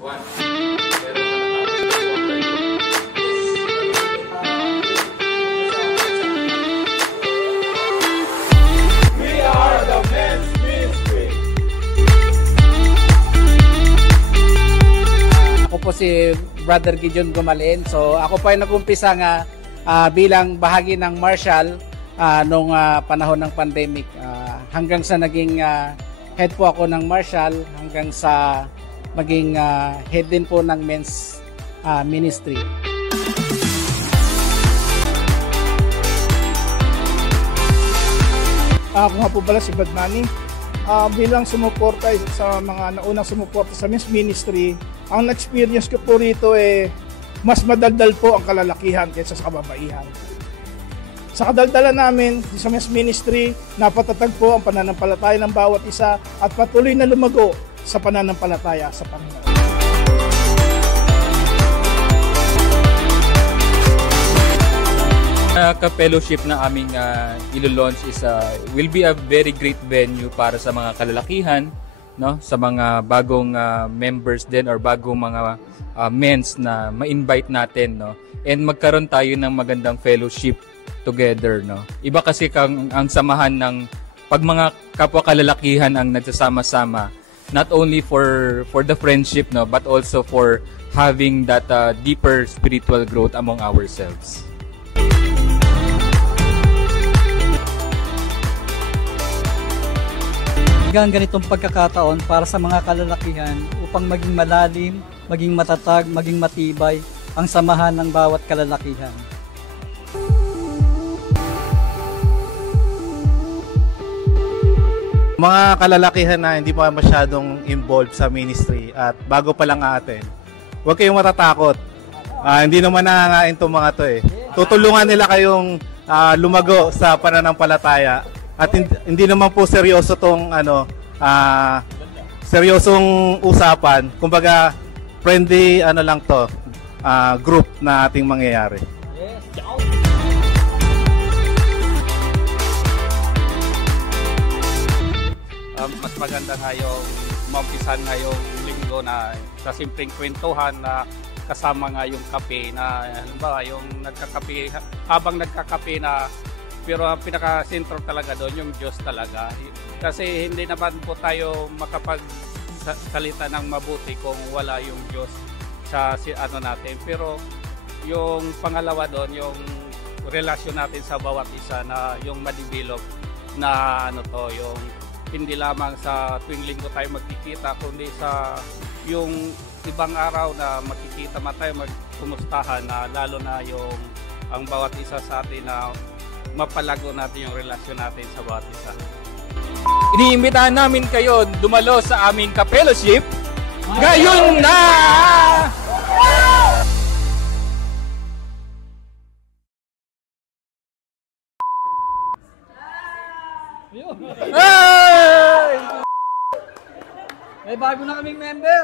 We are the Men's Ministry. Ako po si Brother Gideon Gumalin. So ako pa ay nag-umpisa nga bilang bahagi ng Marshall nung panahon ng pandemic. Hanggang sa naging head po ako ng Marshall, hanggang sa maging head din po ng Men's Ministry. Ako nga po pala si Badmani. Bilang sumuporta sa mga naunang sumuporta sa Men's Ministry, ang experience ko po rito mas madaldal po ang kalalakihan kaysa sa kababaihan. Sa kadaldalan namin sa Men's Ministry, napatatag po ang pananampalataya ng bawat isa at patuloy na lumago sa pananampalataya sa Panginoon. Ka-fellowship na aming ilo-launch will be a very great venue para sa mga kalalakihan, no? Sa mga bagong members din or bagong mga men's na ma-invite natin, no? And magkaroon tayo ng magandang fellowship together, no? Iba kasi ang samahan ng pag mga kapwa kalalakihan ang nagsasama-sama, not only for the friendship, no, but also for having that deeper spiritual growth among ourselves. Ganitong pagkakataon para sa mga kalalakihan upang maging malalim, maging matatag, maging matibay ang samahan ng bawat kalalakihan. Mga kalalakihan na hindi pa masyadong involved sa ministry at bago pa lang atin, huwag kayong matatakot. Hindi naman nangangain itong mga to eh. Tutulungan nila kayong lumago sa pananampalataya. At hindi naman po seryoso tong seryosong usapan. Kumbaga friendly lang to, group na ating mangyayari. Mas maganda nga yung maumpisan nga yung linggo na sa simpleng kwentuhan na kasama nga yung kape na halimbawa yung nagkakape habang nagkakape na. Pero ang pinaka-sentro talaga doon, yung Diyos talaga. Kasi hindi naman po tayo makapagsalita ng mabuti kung wala yung Diyos sa natin. Pero yung pangalawa doon, yung relasyon natin sa bawat isa na yung madibilog na yung hindi lamang sa tuwing linggo tayo magkikita, kundi sa yung ibang araw na makikita man tayo, magkumustahan na lalo na yung ang bawat isa sa atin na mapalago natin yung relasyon natin sa bawat isa. Iniimbitahan namin kayo dumalo sa aming ka-fellowship ngayon na! May bago na kaming member!